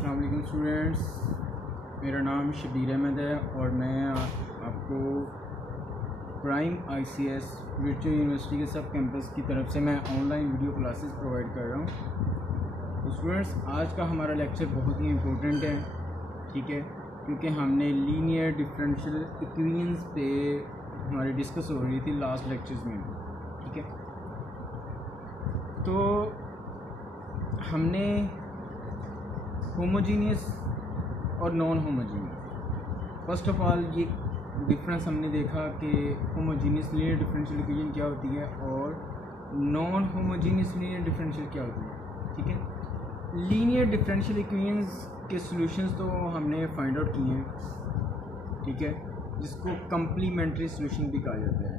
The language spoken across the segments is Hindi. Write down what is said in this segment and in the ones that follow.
अस्सलाम वालेकुम स्टूडेंट्स, मेरा नाम शबीर अहमद है और मैं आपको प्राइम ICS वर्चुअल यूनिवर्सिटी के सब कैंपस की तरफ से मैं ऑनलाइन वीडियो क्लासेस प्रोवाइड कर रहा हूँ। तो स्टूडेंट्स, आज का हमारा लेक्चर बहुत ही इम्पोर्टेंट है, ठीक है, क्योंकि हमने लीनियर डिफरेंशियल इक्वेशंस पे हमारी डिस्कस हो रही थी लास्ट लेक्चर्स में, ठीक है। तो हमने होमोजीनियस और non homogeneous, first of all ये डिफरेंस हमने देखा कि होमोजीनियस लीनियर डिफरेंशियल इक्वेशन क्या होती है और नॉन होमोजीनियस लीनियर डिफरेंशियल क्या होती है, ठीक है। लीनियर डिफरेंशियल इक्वेशंस के सॉल्यूशंस तो हमने फाइंड आउट किए हैं, ठीक है, जिसको कम्प्लीमेंट्री सॉल्यूशन भी कहा जाता है।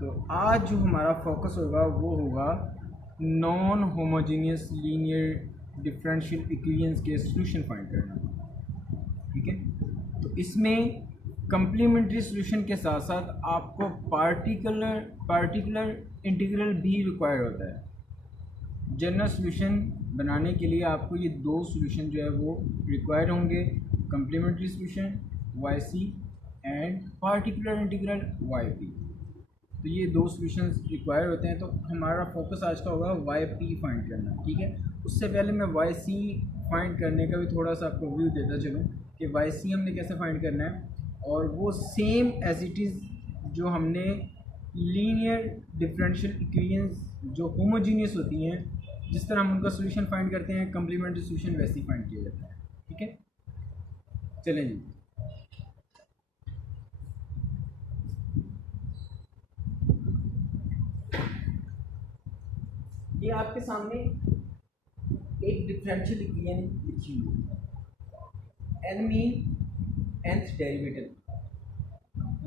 तो आज जो हमारा फोकस होगा वो होगा non homogeneous linear differential equations के सॉल्यूशन फाइंड करना, ठीक है। तो इसमें कम्प्लीमेंट्री सॉल्यूशन के साथ साथ आपको पार्टिकुलर इंटीग्रल भी रिक्वायर होता है। जनरल सॉल्यूशन बनाने के लिए आपको ये दो सॉल्यूशन जो है वो रिक्वायर होंगे, complementary solution YC and particular integral YP। तो ये दो सॉल्यूशंस रिक्वायर होते हैं। तो हमारा फोकस आज का होगा YP फाइंड करना, ठीक है। उससे पहले मैं YC फाइंड करने का भी थोड़ा सा आपको व्यू देता चलूँ कि YC हमने कैसे फाइंड करना है, और वो सेम एज इट इज़ जो हमने लीनियर डिफरेंशियल इक्वेशंस जो होमोजीनियस होती हैं, जिस तरह हम उनका सॉल्यूशन फाइंड करते हैं, कम्प्लीमेंट्री सॉल्यूशन वैसे ही फाइंड किया जाता है, ठीक है। चलें जी, ये आपके सामने एक डिफरेंशियल इक्वेशन लिखी हुई है, n मीन nth डेरिवेटिव।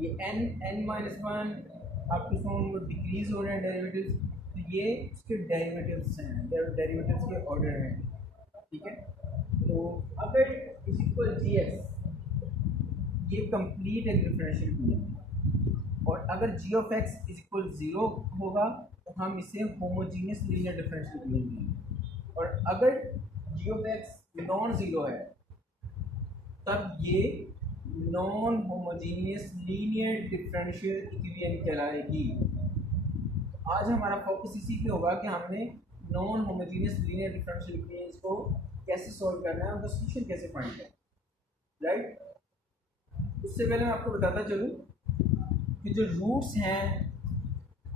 ये n-1 आपके सामने डिक्रीज हो रहे हैं डेरिवेटिव्स, तो ये इसके डेरिवेटिव्स हैं, डेरिवेटिव्स के ऑर्डर हैं, ठीक है। तो अगर इज इक्वल gx, ये कंप्लीट एक डिफरेंशियल इक्वेशन है, और अगर g of x is equal 0 होगा तो हम इसे होमोजीनियस लीनियर डिफरेंशियल इक्वेशन कहेंगे, और अगर g of x non zero है तब ये non homogeneous linear differential equation कहलाएगी। आज हमारा फोकस इसी पे होगा कि हमने non homogeneous linear differential equations को कैसे सॉल्व करना है, उनका सॉल्यूशन कैसे फाइंड करना है, राइट। उससे पहले मैं आपको बताता चलूँ कि जो रूट्स हैं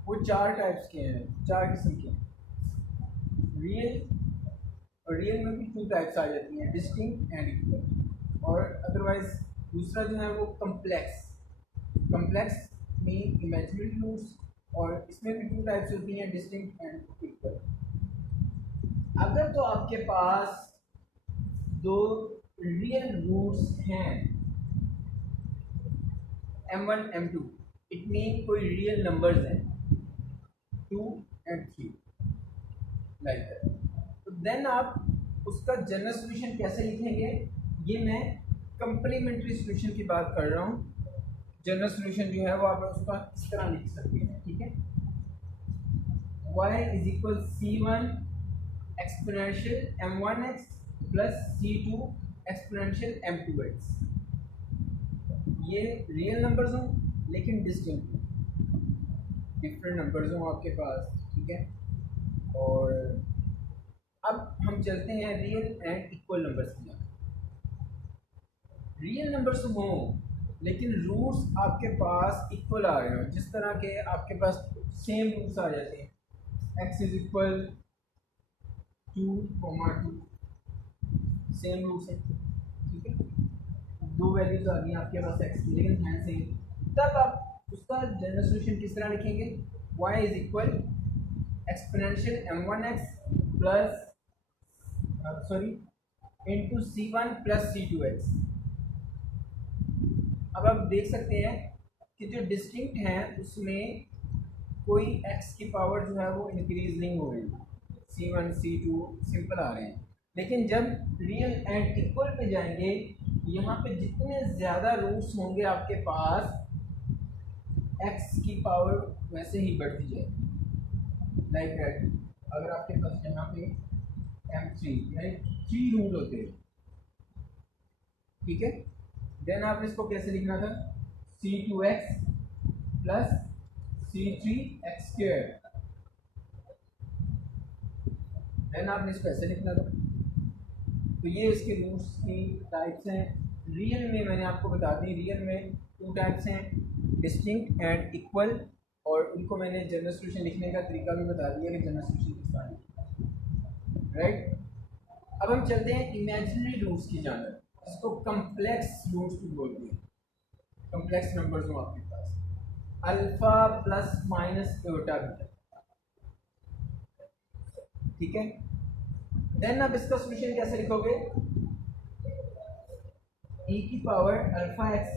वो चार टाइप्स के हैं, चार किस्म के हैं। रियल में भी टू टाइप्स आ जाती हैं, डिस्टिंक्ट एंड इक्वल, और अदरवाइज दूसरा जो है वो कम्प्लेक्स मीन इमेजिनरी रूट्स, और इसमें भी टू टाइप्स होती हैं, डिस्टिंक्ट एंड इक्वल। अगर तो आपके पास दो रियल रूट्स हैं m1 m2, इट मीन कोई रियल नंबर्स हैं 2 and 3 लाइक दैट, तो देन आप उसका जनरल सॉल्यूशन कैसे लिखेंगे, ये मैं कम्प्लीमेंट्री सॉल्यूशन की बात कर रहा हूँ। जनरल सॉल्यूशन जो है वो आप उसका इस तरह लिख सकते हैं, ठीक है। y is equal c1 exponential m1x plus c2 exponential m2x। ये रियल नंबर्स हों लेकिन डिस्टिंक्ट, डिफरेंट नंबर्स हों आपके पास, ठीक है। और अब हम चलते हैं रियल एंड इक्वल नंबर्स की तरफ। रियल नंबर्स हों लेकिन रूट्स आपके पास इक्वल आ रहे हो, जिस तरह के आपके पास सेम रूट्स आ जाते हैं, x is equal 2,2 same roots हैं, ठीक है। दो वैल्यूज आ गई आपके पास x की लेकिन हैं सेम, तब आप उसका जनरल सॉल्यूशन किस तरह लिखेंगे, y is equal exponential m1x plus into c1 plus c2x। अब आप देख सकते हैं कि जो डिस्टिंक्ट हैं उसमें कोई x की पावर जो है वो इंक्रीज नहीं हो रही, c1 c2 सिंपल आ रहे हैं। लेकिन जब रियल एंड इक्वल पे जाएंगे, यहाँ पे जितने ज़्यादा रूट्स होंगे आपके पास, x की पावर वैसे ही बढ़ती जाएगी, लाइक दैट। अगर आपके पास यहाँ पे M3 यानी 3 रूट होते हैं, ठीक है। देन आपने इसको कैसे लिखना था, C2x प्लस C3x²। देन आपने इसको ऐसे लिखना था। तो ये इसके रूट्स की टाइप्स हैं। रियल में मैंने आपको बता दी, रियल में 2 टाइप्स हैं, डिस्टिंक्ट एंड इक्वल, और उनको मैंने जनरल सॉल्यूशन लिखने का तरीका भी बता दिया कि जनरल सॉल्यूशन किस तरह लिखना, राइट। अब हम चलते हैं इमेजिनरी रूट्स की जानब, जिसको कम्प्लेक्स रूट्स भी बोलते हैं। कम्प्लेक्स नंबर्स हो आपके पास, अल्फा प्लस माइनस एटा बीटा, ठीक है। देन आप इसका सॉल्यूशन कैसे लिखोगे, e की पावर अल्फा एक्स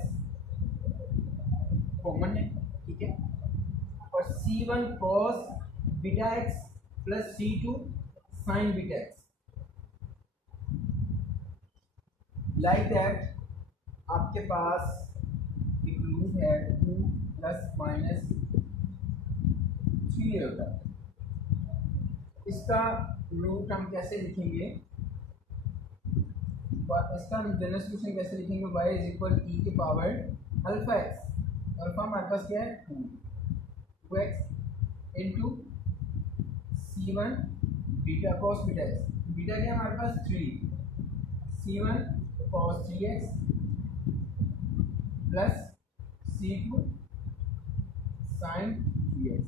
कॉमन है, ठीक है, और C1 cos beta x plus C2 sin beta x, like that. आपके पास एक रूट है 2 प्लस माइनस 3 होता है, इसका रूट हम कैसे लिखेंगे, इसका हम जनरल सॉल्यूशन कैसे लिखेंगे, y इज इक्वल ई के पावर अल्फा एक्स, अल्फा हमारे पास क्या है 2 x into C1 beta cos beta x, beta क्या है हमारे पास 3, C1 cos 3x plus C2 sin 3x।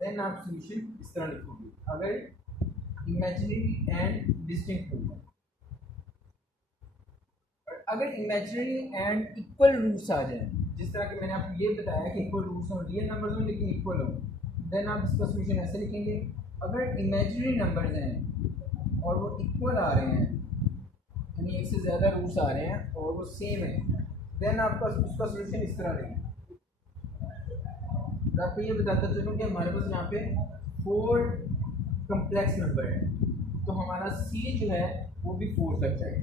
Then आप सॉल्यूशन इस तरह लिखोगे अगर इमेजिनरी एंड डिस्टिंक्ट होगा। और अगर इमेजिनरी एंड इक्वल रूट्स आ जाए, जिस तरह के मैंने आपको ये बताया कि इक्वल रूट्स हो, रियल नंबर्स हो लेकिन इक्वल हो, देन आप इसका सॉल्यूशन ऐसे लिखेंगे। अगर इमेजिनरी नंबर्स हैं और वो इक्वल आ रहे हैं, यानी एक से ज़्यादा रूट्स आ रहे हैं और वो सेम है, देन आपका उसका सॉल्यूशन इस तरह लेंगे। आपको ये बताता चलूँ कि हमारे पास यहाँ पे 4 कम्प्लेक्स नंबर है, तो हमारा C जो है वो भी 4 तक जाएगा।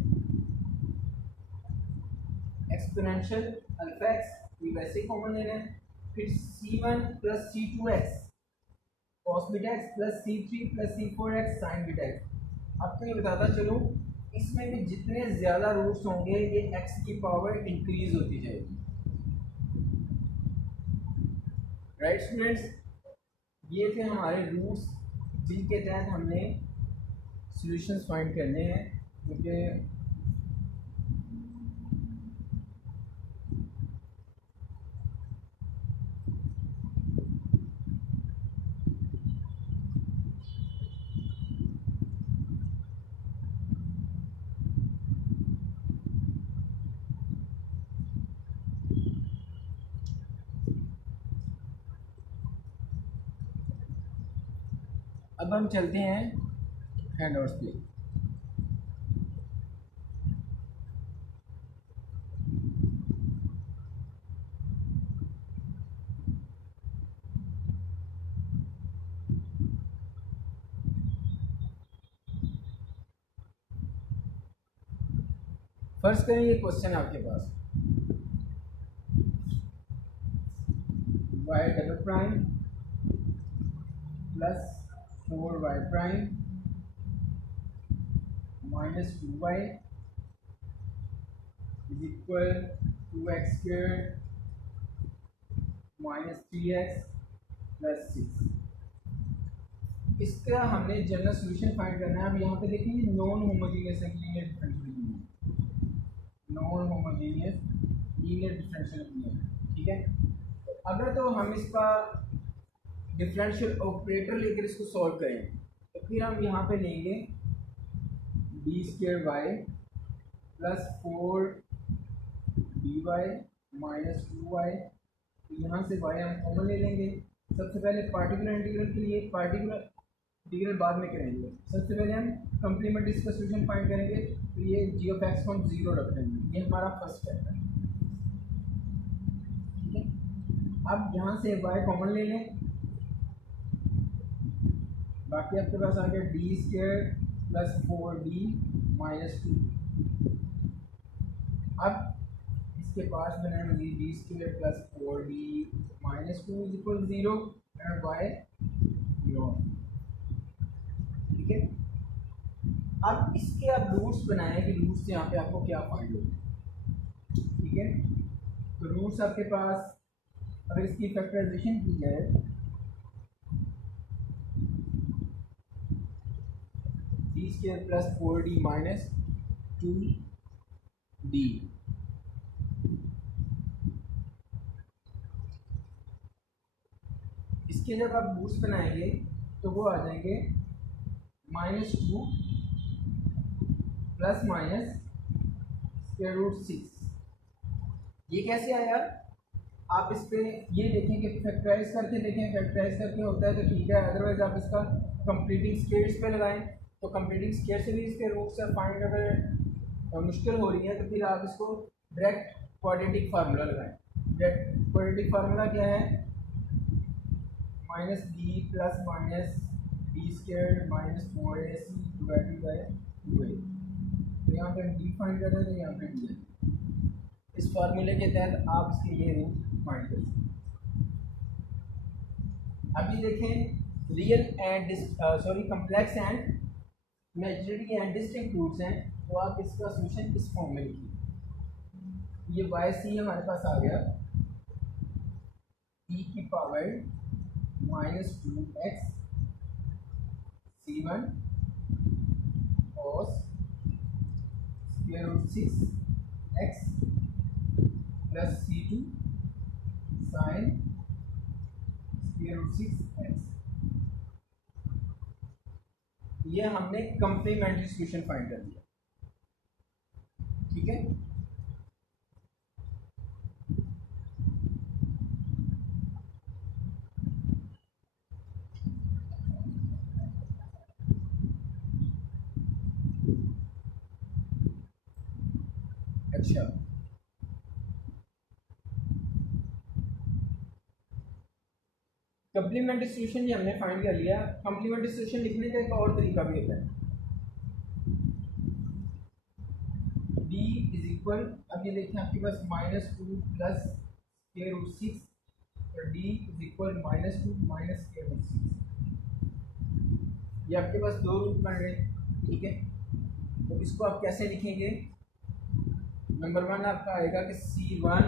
एक्सपोनेंशियल अल्फा एक्स ये वैसे ही कॉमन ले रहे हैं, फिर C1 plus C2x cos beta x plus C3 plus C4x sin beta x. आपको ये बताता चलूँ, इसमें भी जितने ज़्यादा रूट्स होंगे ये x की पावर इंक्रीज होती जाएगी, राइट स्टूडेंट्स। ये थे हमारे रूट्स जिनके तहत हमने सॉल्यूशंस फाइंड करने हैं, क्योंकि अब हम चलते हैं हैंडआउट्स पे। फर्स्ट करें, ये क्वेश्चन आपके पास y double prime plus 4y prime minus 2y is equal 2x square minus 3x plus 6। इसका हमने जनरल सॉल्यूशन फाइंड करना है। अब यहाँ पे देखिए non homogeneous linear differential equation, non homogeneous linear differential equation, ठीक है। अगर तो हम इसका डिफरेंशियल ऑपरेटर लेकर इसको सॉल्व करें, तो फिर हम यहाँ पे लेंगे d square y plus 4dy minus 2y, यहाँ से y हम कॉमन ले लेंगे। सबसे पहले पार्टिकुलर इंटीग्रल के लिए, पार्टिकुलर इंटीग्रल बाद में करेंगे, सबसे पहले हम कम्प्लीमेंट्री इसका सॉल्यूशन फाइंड करेंगे। तो ये g ऑफ x को हम 0 रख देंगे, ये हमारा फर्स्ट स्टेप है, ठीक है। अब यहाँ से y कॉमन ले लें, बाकी आपके पास आ गया D square plus 4d minus 2। अब इसके पास बनाएंगे D square plus 4d minus 2 is equal 0 and y 0, ठीक है। अब इसके आप रूट्स बनाएं कि रूट्स यहाँ पे आपको क्या फाइंड हो, ठीक है। तो रूट्स आपके पास अगर इसकी फैक्टराइजेशन की जाए, D square plus 4d minus 2d, इसके जब आप रूट्स बनाएंगे तो वो आ जाएंगे -2 प्लस माइनस स्क्वायर रूट 6। ये कैसे आया, आप इस पे ये देखें कि फैक्टराइज करके देखें, फैक्टराइज करके होता है तो ठीक है, अदरवाइज आप इसका कंप्लीटिंग स्क्वायर्स पे लगाएं। तो कंप्लीटिंग स्क्वायर से भी इसके रूट से फाइंड अगर मुश्किल हो रही है तो फिर आप इसको डायरेक्ट क्वाड्रेटिक फार्मूला लगाएं। डायरेक्ट क्वाड्रेटिक फार्मूला क्या है, minus D plus minus D square minus 4ac divided by 2a। तो यहाँ पे हम डी फाइंड कर रहे हैं तो यहाँ पे डी है। इस फार्मूले के तहत आप इसके ये रूट फाइंड कर सकते हैं। अभी देखें real and complex and imaginary and distinct roots हैं, तो आप इसका सोल्यूशन इस फॉर्म में लिखिए। ये वाई सी हमारे पास आ गया e की power -2x c1 cos square root 6x plus c2 sine square root 6x। ये हमने कंप्लीमेंट्री सॉल्यूशन फाइंड कर दिया, ठीक है। अच्छा, कंप्लीमेंट्री सॉल्यूशन ये हमने फाइंड कर लिया। कंप्लीमेंट्री सॉल्यूशन लिखने का एक और तरीका भी होता है, d इज इक्वल, अब ये देखिए आपके पास -2 प्लस स्क्वायर रूट 6 और d is equal -2 minus square root 6। ये आपके पास दो रूट बन गए, ठीक है। तो इसको आप कैसे लिखेंगे, नंबर 1 आपका आएगा कि c1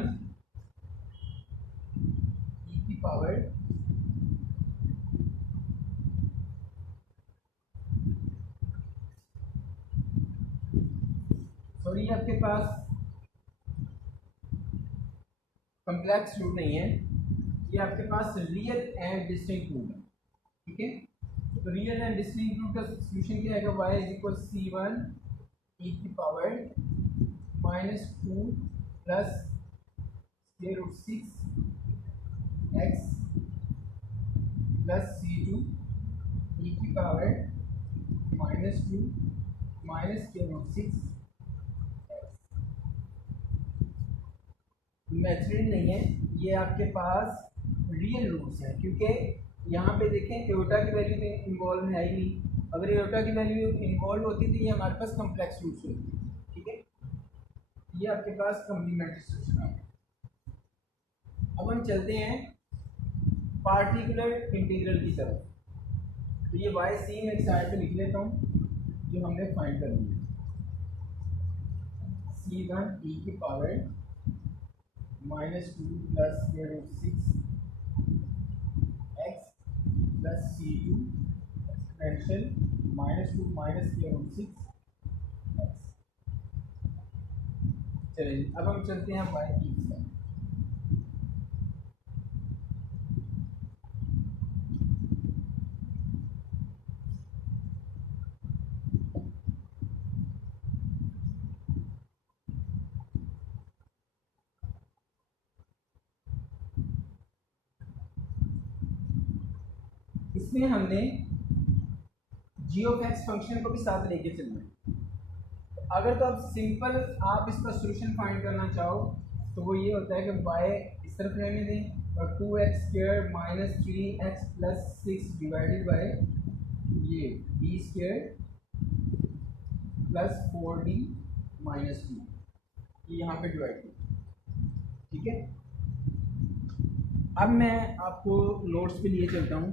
e की पावर सॉरी आपके पास कम्प्लेक्स रूट नहीं है, ये आपके पास रियल एंड डिस्टिंक्ट रूट है, ठीक है। तो रियल एंड डिस्टिंक्ट रूट का सॉल्यूशन क्या आएगा, y is equal c1 e की power -2 plus square root 6x plus c2 e की power -2 minus square root 6। Imaginary नहीं है, ये आपके पास रियल रूट्स हैं, क्योंकि यहाँ पे देखें एयोटा की वैल्यू में इन्वॉल्व है ही नहीं। अगर एयोटा की वैल्यू इन्वॉल्व होती तो ये हमारे पास कम्प्लेक्स रूट्स होती, ठीक है। ये आपके पास कम्प्लीमेंट्री सॉल्यूशन आ गया। अब हम चलते हैं पार्टिकुलर इंटीग्रल की तरफ। तो ये वाई सी में एक साइड पे लिख लेता हूँ जो हमने फाइंड कर लिया, c1 e की power -2 plus square root 6x plus c2 expansion -2 minus square root 6x। चलिए अब हम चलते हैं y की तरफ। इसमें हमने g ऑफ x फंक्शन को भी साथ लेके चलना है। तो अगर तो आप सिंपल आप इसका सॉल्यूशन फाइंड करना चाहो तो वो ये होता है कि y इस तरफ रहने दें और 2x square minus 3x plus 6 divided by ये b square plus 4d minus 2, ये यहाँ पे डिवाइड किया, ठीक है। अब मैं आपको नोट्स पे लिए चलता हूँ।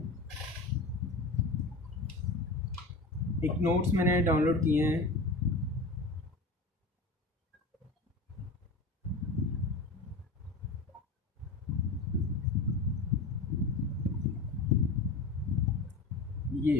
एक नोट्स मैंने डाउनलोड किए हैं। ये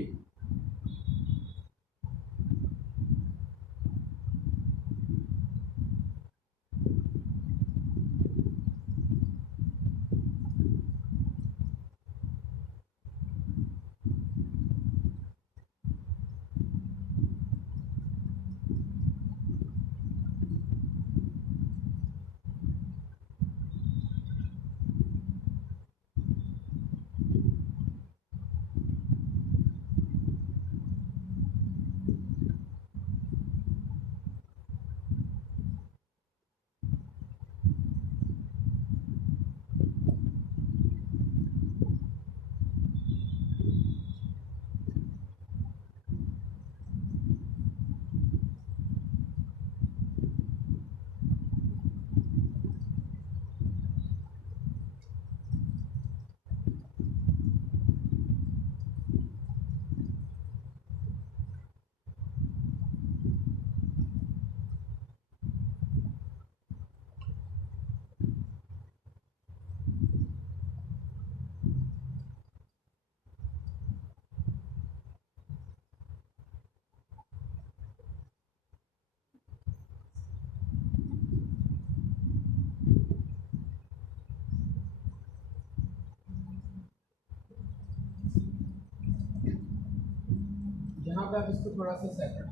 यहाँ पे आप इसको थोड़ा सा separate,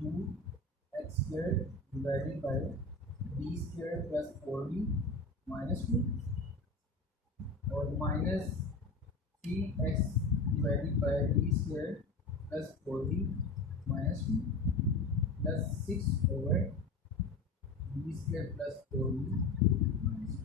2x² divided by b² plus 4b minus 2 और minus 3x divided by b² plus 4b minus 2 plus 6 over b² plus 4b minus 2।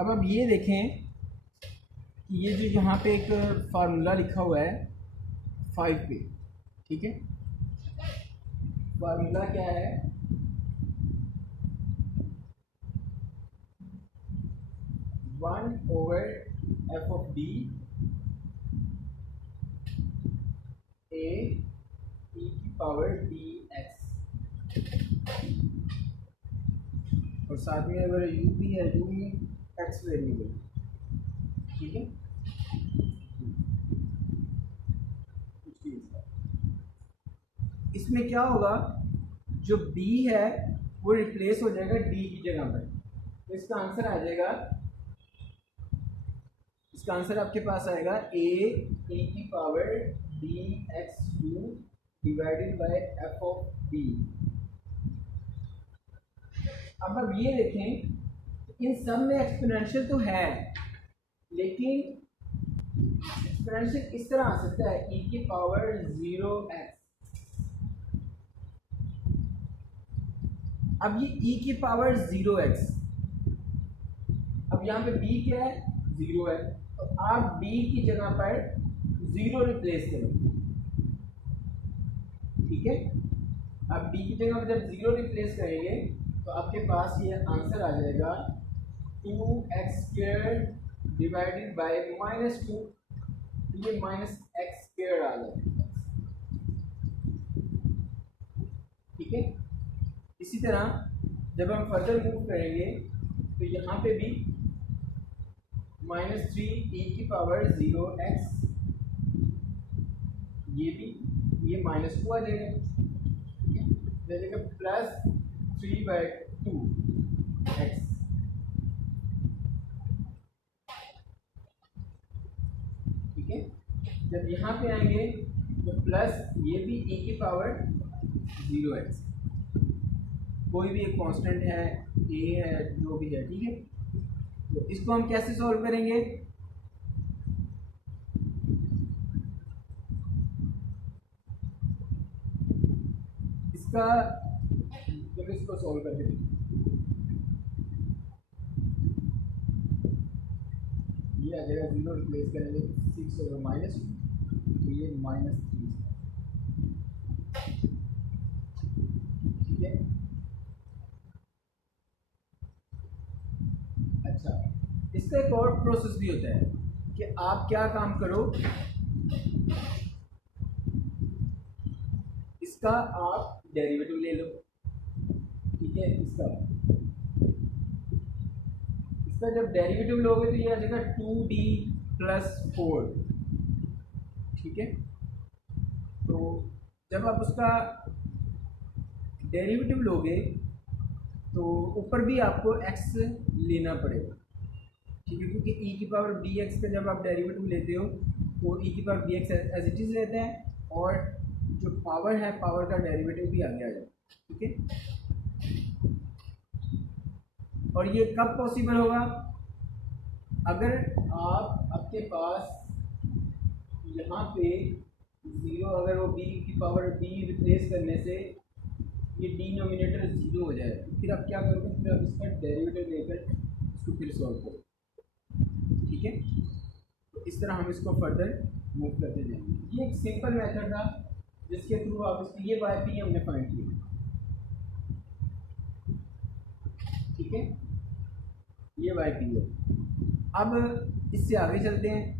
अब ये देखें कि ये जो यहाँ पे एक फार्मूला लिखा हुआ है 5 पे, ठीक है, फार्मूला क्या है, one over f of D a e की पावर डी एक्स, और साथ में अगर यू भी है, यू भी एक्स वेरिएबल, ठीक है। इसमें क्या होगा, जो b है वो रिप्लेस हो जाएगा d की जगह पर, तो इसका आंसर आ जाएगा, इसका आंसर आपके पास आएगा a e की power D x you divided by F of d। अब आप ये देखें, इन सब में एक्सपोनेंशियल तो है, लेकिन एक्सपोनेंशियल इस तरह आ सकता है e की पावर 0x। अब ये e की पावर 0x, अब यहाँ पे b क्या है, 0 है, तो आप b की जगह पर 0 रिप्लेस करेंगे, ठीक है। अब b की जगह पर जब 0 रिप्लेस करेंगे तो आपके पास ये आंसर आ जाएगा 2x² डिवाइडेड बाय -2, ये -x² आ जाएगा, ठीक है। इसी तरह जब हम फर्दर मूव करेंगे तो यहाँ पे भी -3 e की पावर 0x, ये भी ये -2 आ जाएगा, प्लस 3/2x, ठीक है। जब यहाँ पे आएंगे तो प्लस ये भी e की पावर 0x, कोई भी एक कांस्टेंट है, a है, जो भी है, ठीक है। तो इसको हम कैसे सॉल्व करेंगे? इसका जब इसको सॉल्व करके ये आ जाएगा 0 रिप्लेस करेंगे 6 होगा माइनस, तो ये -3, ठीक है। अच्छा, इसका एक और प्रोसेस भी होता है कि आप क्या काम करो, इसका आप डेरिवेटिव ले लो, ठीक है। इसका जब डेरिवेटिव लोगे तो ये आ जाएगा 2d + 4, ठीक है। तो जब आप उसका डेरिवेटिव लोगे तो ऊपर भी आपको x लेना पड़ेगा, ठीक है, क्योंकि e की पावर bx का जब आप डेरिवेटिव लेते हो तो e की power bx as it is रहता है, और जो पावर है पावर का डेरिवेटिव भी आगे आ जाए, ठीक है। और ये कब पॉसिबल होगा? अगर आपके पास यहाँ पे 0, अगर वो b की पावर b रिप्लेस करने से ये डिनोमिनेटर 0 हो जाए, फिर आप क्या करोगे? फिर आप इसका डेरिवेटिव लेकर इसको फिर सॉल्व करो, ठीक है। तो इस तरह हम इसको फर्दर मूव करते जाएंगे। ये एक सिंपल मेथड था जिसके थ्रू आप इसकी ये वाई पी हमने फाइंड किया, ठीक है, ये वाई पी है। अब इससे आगे चलते हैं।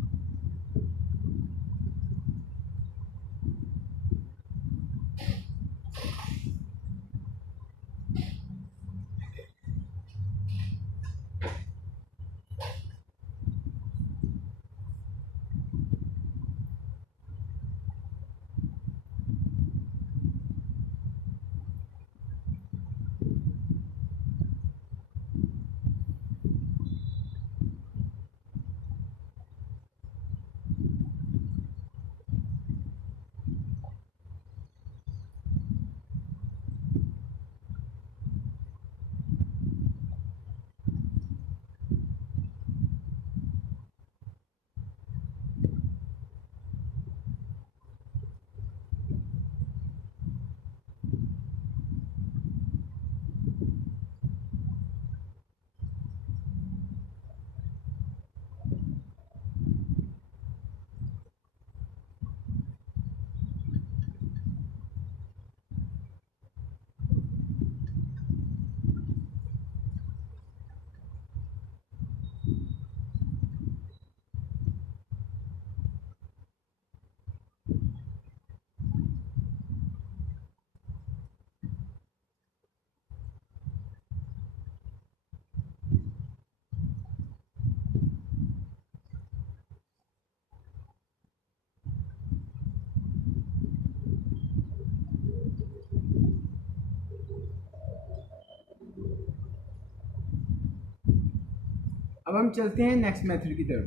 अब हम चलते हैं नेक्स्ट मेथड की तरफ।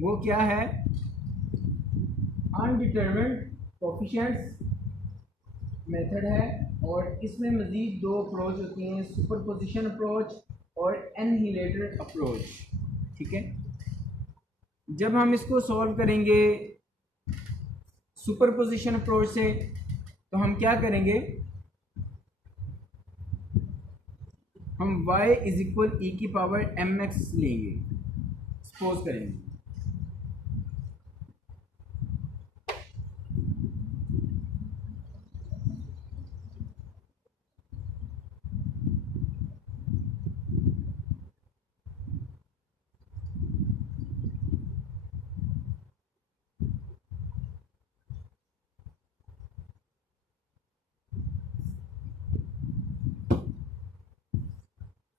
वो क्या है? अनडिटरमिन्ड कोफिशिएंट्स मेथड है, और इसमें मज़ीद दो अप्रोच होती हैं, सुपरपोजिशन अप्रोच और एनहिलेटर अप्रोच, ठीक है। जब हम इसको सॉल्व करेंगे सुपरपोजिशन अप्रोच से तो हम क्या करेंगे? हम y = e की पावर mx लेंगे, सपोज करेंगे।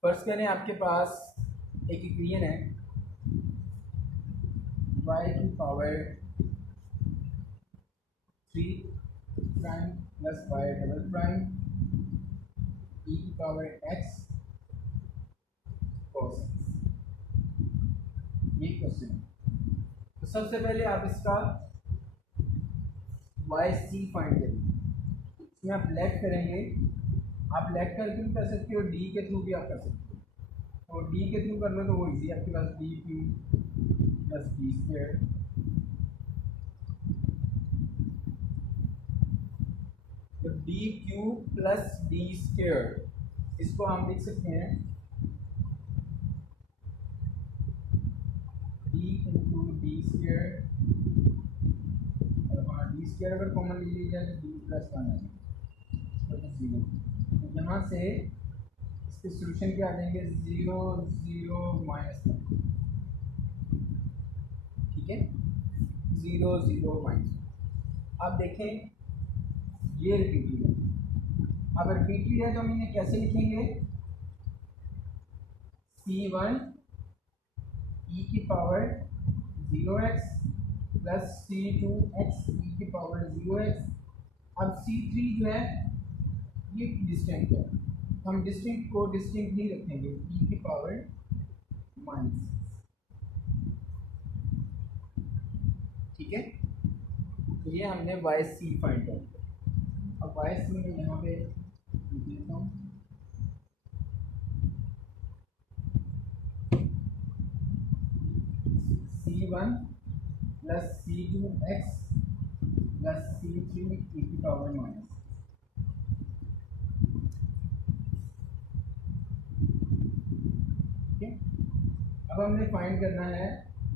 फर्स्ट करें, आपके पास एक इक्वेशन है y की power 3 prime plus y double prime e की पावर x cos x, ये क्वेश्चन है। तो सबसे पहले आप इसका yc फाइंड करेंगे। इसमें आप लेट करेंगे, आप लेट करके भी कर सकते हो, डी के थ्रू भी आप कर सकते हो, और डी के थ्रू कर लो तो वो इजी है आपके पास, D cube plus D square. तो D cube plus D square इसको हम लिख सकते हैं डी इंटू डी स्क्वायर, और हाँ डी स्क्वायर अगर कॉमन ले लिया जाए तो डी प्लस वन है जीरो। तो यहाँ से इसके सोल्यूशन क्या आ जाएंगे, जीरो जीरो माइनस वन, ठीक है, जीरो जीरो माइनस। अब देखें ये रिपीटेड है, अब रिपीटेड है तो हम इन्हें कैसे लिखेंगे, C1 e की power 0x plus C2x e की पावर 0x। अब C3 जो है ये डिस्टिंक्ट है, हम डिस्टिंक्ट को डिस्टिंक्ट नहीं रखेंगे, e की पावर -6, ठीक है। तो ये हमने वाई सी फाइंड कर लिया। अब वाई सी में यहाँ पे लिख देता हूँ C1 plus C2x plus C3 e की पावर -6, ठीक है। अब हमने फाइंड करना है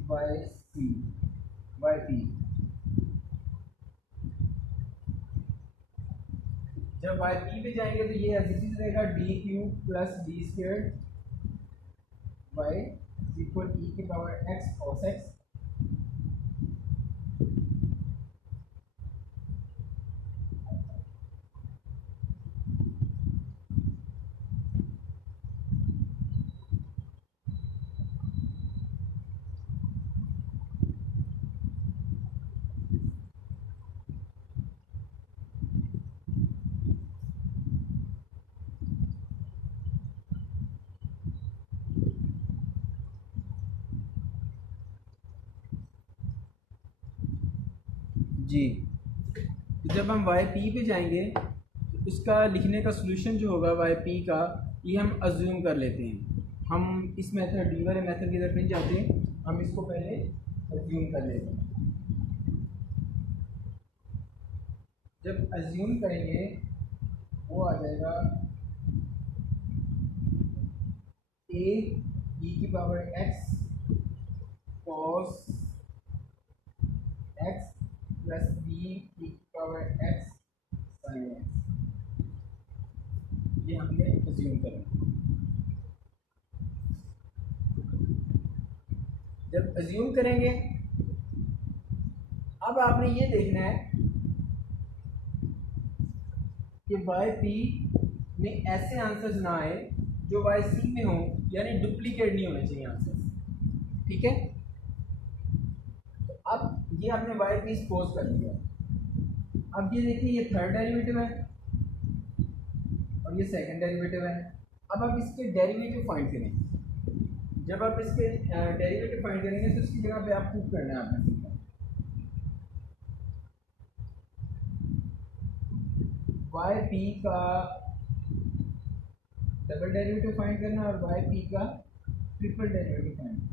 वाई सी, वाई पी। जब वाई पी पे जाएंगे तो ये ऐसी चीज रहेगा D cube plus D square y equal e की पावर एक्स कॉस एक्स। जी, तो जब हम वाई पी पे जाएंगे तो उसका लिखने का सलूशन जो होगा वाई पी का, ये हम अज्यूम कर लेते हैं। हम इस मेथड डी वाले मेथड की तरफ नहीं जाते, हम इसको पहले अज्यूम कर लेते हैं। जब अज्यूम करेंगे वो आ जाएगा ए ई की power x cos x plus b e की पावर एक्स साइन एक्स, ये हमने अज्यूम करें। जब अज्यूम करेंगे अब आपने ये देखना है कि वाई पी में ऐसे आंसर्स ना आए जो वाई सी में हो, यानी डुप्लीकेट नहीं होने चाहिए आंसर्स, ठीक है। तो अब ये आपने वाई पी सपोज कर लिया। अब ये देखिए ये थर्ड डेरिवेटिव है और ये सेकंड डेरिवेटिव है। अब आप इसके डेरिवेटिव फाइंड करें। जब आप इसके डेरिवेटिव फाइंड करेंगे तो इसकी जगह पे आप प्रूव करना है आपने, वाई पी का डबल डेरिवेटिव फाइंड करना और वाई पी का ट्रिपल डेरिवेटिव फाइंड करना।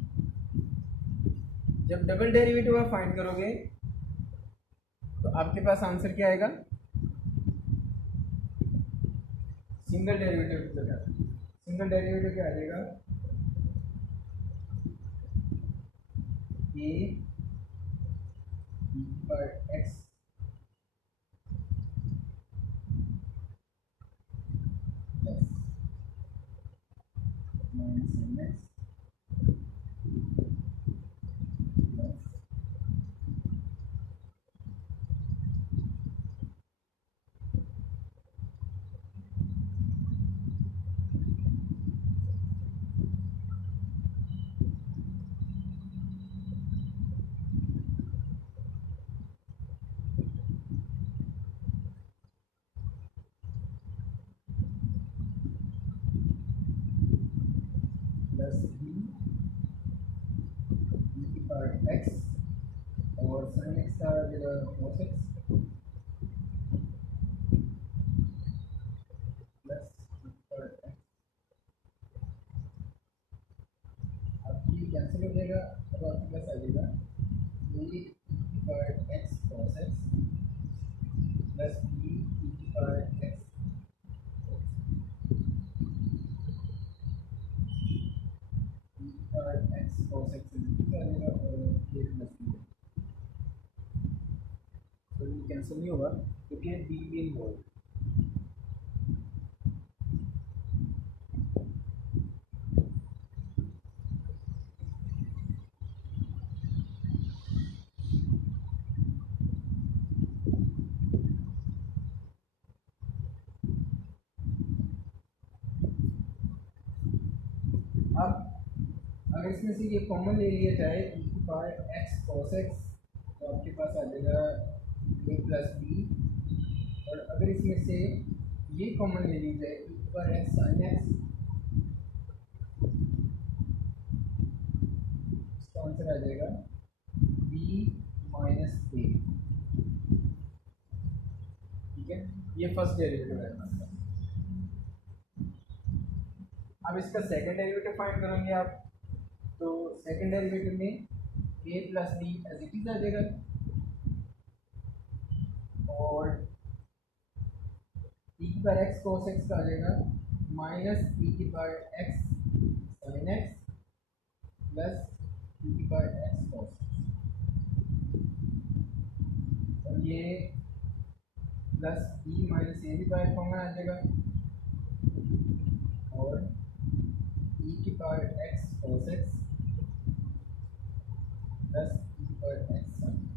जब डबल डेरिवेटिव आप फाइंड करोगे तो आपके पास आंसर क्या आएगा, सिंगल डेरिवेटिव की जगह सिंगल डेरिवेटिव क्या आ जाएगा, ए पर x plus minus m x plus plus b e की पावर एक्स और साइन एक्स का जगह कॉस एक्स प्लस ई की पावर एक्स जाएगा, अब आपके पास आ जाएगा ए पर x cos x plus b पर एक्स पर एक्स कॉस एक्स आ जाएगा और ए प्लस बी। तो ये कैंसिल नहीं होगा क्योंकि बी भी इन्वॉल्व। अब अगर इसमें से ये कॉमन ले लिया जाए e की पावर एक्स कॉस एक्स तो आपके पास आ जाएगा ए प्लस बी। और अगर इसमें से ये कॉमन ले ली जाए e की पावर एक्स साइन एक्स, इसका आंसर आ जाएगा बी माइनस ए। ठीक है, ये फर्स्ट डेरिवेटिव है। अब इसका सेकंड डेरिवेटिव फाइंड करेंगे आप, तो सेकंड डेरिवेटिव में a plus b as it is आ जाएगा और e की पावर एक्स cos एक्स का आ जाएगा माइनस e की power x sin x plus e की पावर एक्स cos एक्स। और ये प्लस बी माइनस ए भी पावर कॉमन आ जाएगा और e की power x cos x plus e की पावर एक्स sin एक्स।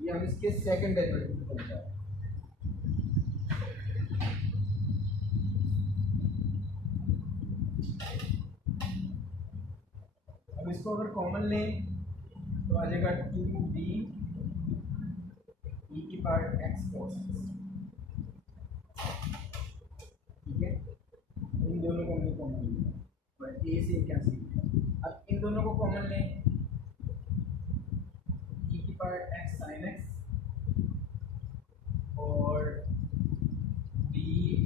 ये हम इसके सेकंड डेरिवेटिव को करते हैं। अब इसको अगर कॉमन लें तो आ जाएगा 2b e की पावर एक्स cos एक्स। ठीक है, इन दोनों को हमने कॉमन लिया और ए से कैंसिल किया। अब इन दोनों को कॉमन लें, e की पावर एक्स sin एक्स और b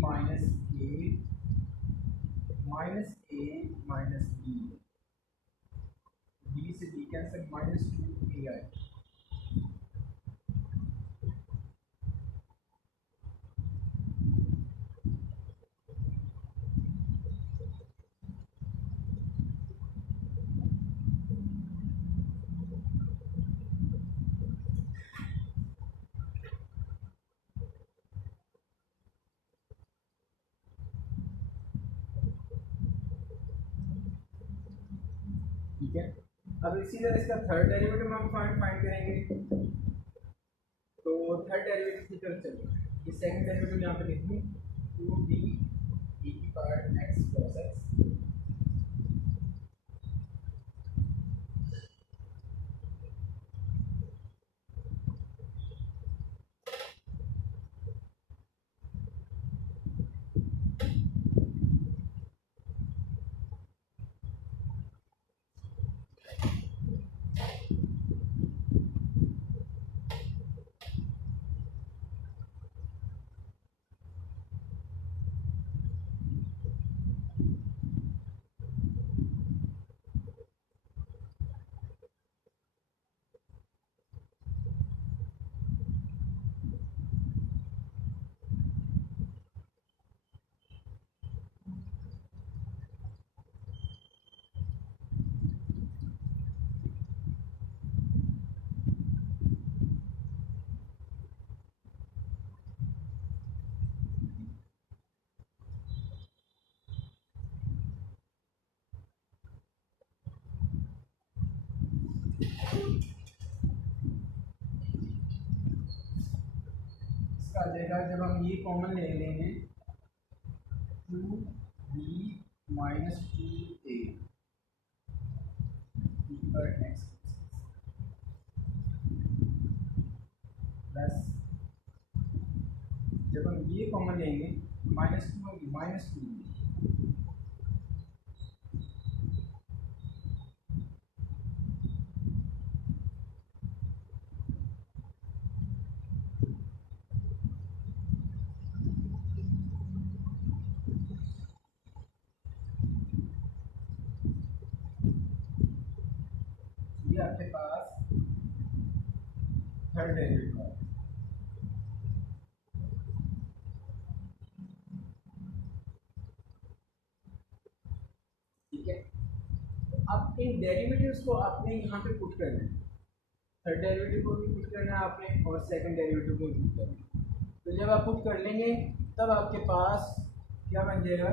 माइनस ए माइनस बी, बी से बी कैंसिल माइनस 2 ए आई। ठीक है, अब इसी तरह इसका थर्ड डेरिवेटिव हम फाइंड करेंगे। तो थर्ड डेरिवेटिव की तरफ चलिए, ये सेकंड डेरिवेटिव यहाँ पे लिखिए 2b e की पावर x cos x इसका आ जाएगा, जब हम ये कॉमन ले लेंगे 2b माइनस 2a e पर x प्लस, जब हम ये कॉमन लेंगे माइनस टू आपके पास थर्ड डेरिवेटिव है। ठीक है, अब इन डेरिवेटिव्स को आपने यहाँ पे पुट करना है, थर्ड डेरिवेटिव को भी पुट करना है आपने और सेकंड डेरिवेटिव को भी पुट करना है। तो जब आप पुट कर लेंगे तब आपके पास क्या बन जाएगा,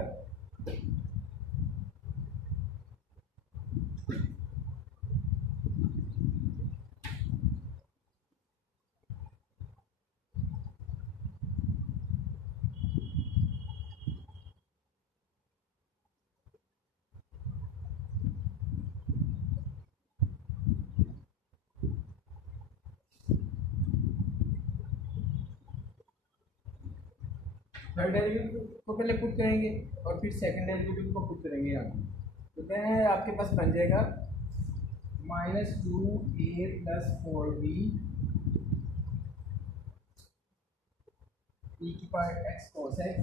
थर्ड डेरिवेटिव को पहले पुट करेंगे और फिर सेकंड डेरिवेटिव को पुट करेंगे यहाँ। तो देन आपके पास बन जाएगा -2a + 4b e की power x cos x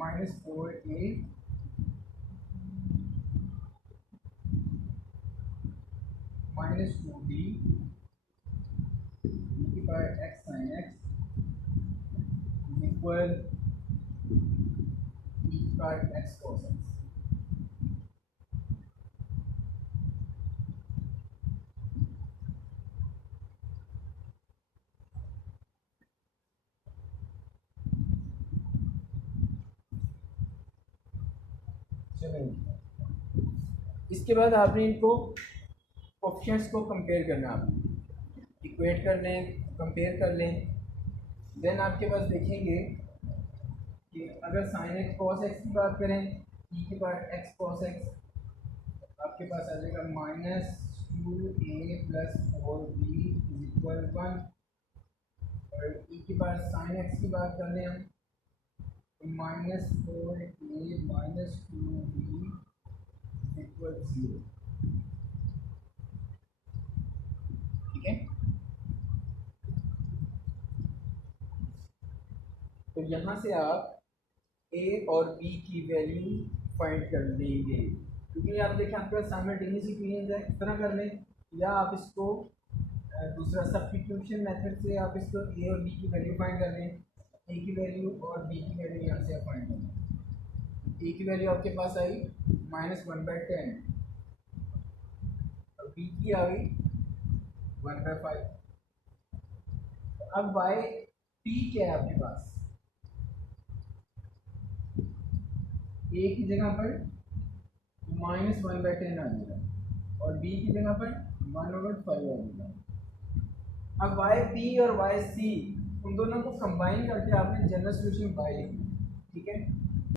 -4a -2b e की power x sin x equal e की पावर x cos x। इसके बाद आपने इनको ऑप्शंस को कंपेयर करना, आप इक्वेट कर लें, कंपेयर कर लें। देन आपके पास देखेंगे कि अगर साइन एक्स कॉस एक्स की बात करें, ई के पावर एक्स कॉस एक्स आपके पास आ जाएगा -2a + 4b = 1। और ई के पावर साइन एक्स की बात कर लें हम, -4a - 2b = 0। ठीक है, तो यहाँ से आप ए और बी की वैल्यू फाइंड कर लेंगे, क्योंकि आप देखें आपके पास साइमल्टेनियस इक्वेशंस है, इस तरह कर लें, या आप इसको दूसरा सब्स्टिट्यूशन मेथड से आप इसको ए और बी की वैल्यू फाइंड कर लें। ए की वैल्यू और बी की वैल्यू यहाँ से आप फाइंड कर लें। ए की वैल्यू आपके पास आई -1/10 और बी की आ गई 1/5। अब बाय पी क्या है आपके पास, ए की जगह पर -1/10 आ जाएगा और बी की जगह पर 1/5 आ जाएगा। अब वाई पी और वाई सी उन दोनों को कंबाइन करके आपने जनरल सोल्यूशन वाई लिखना, ठीक है।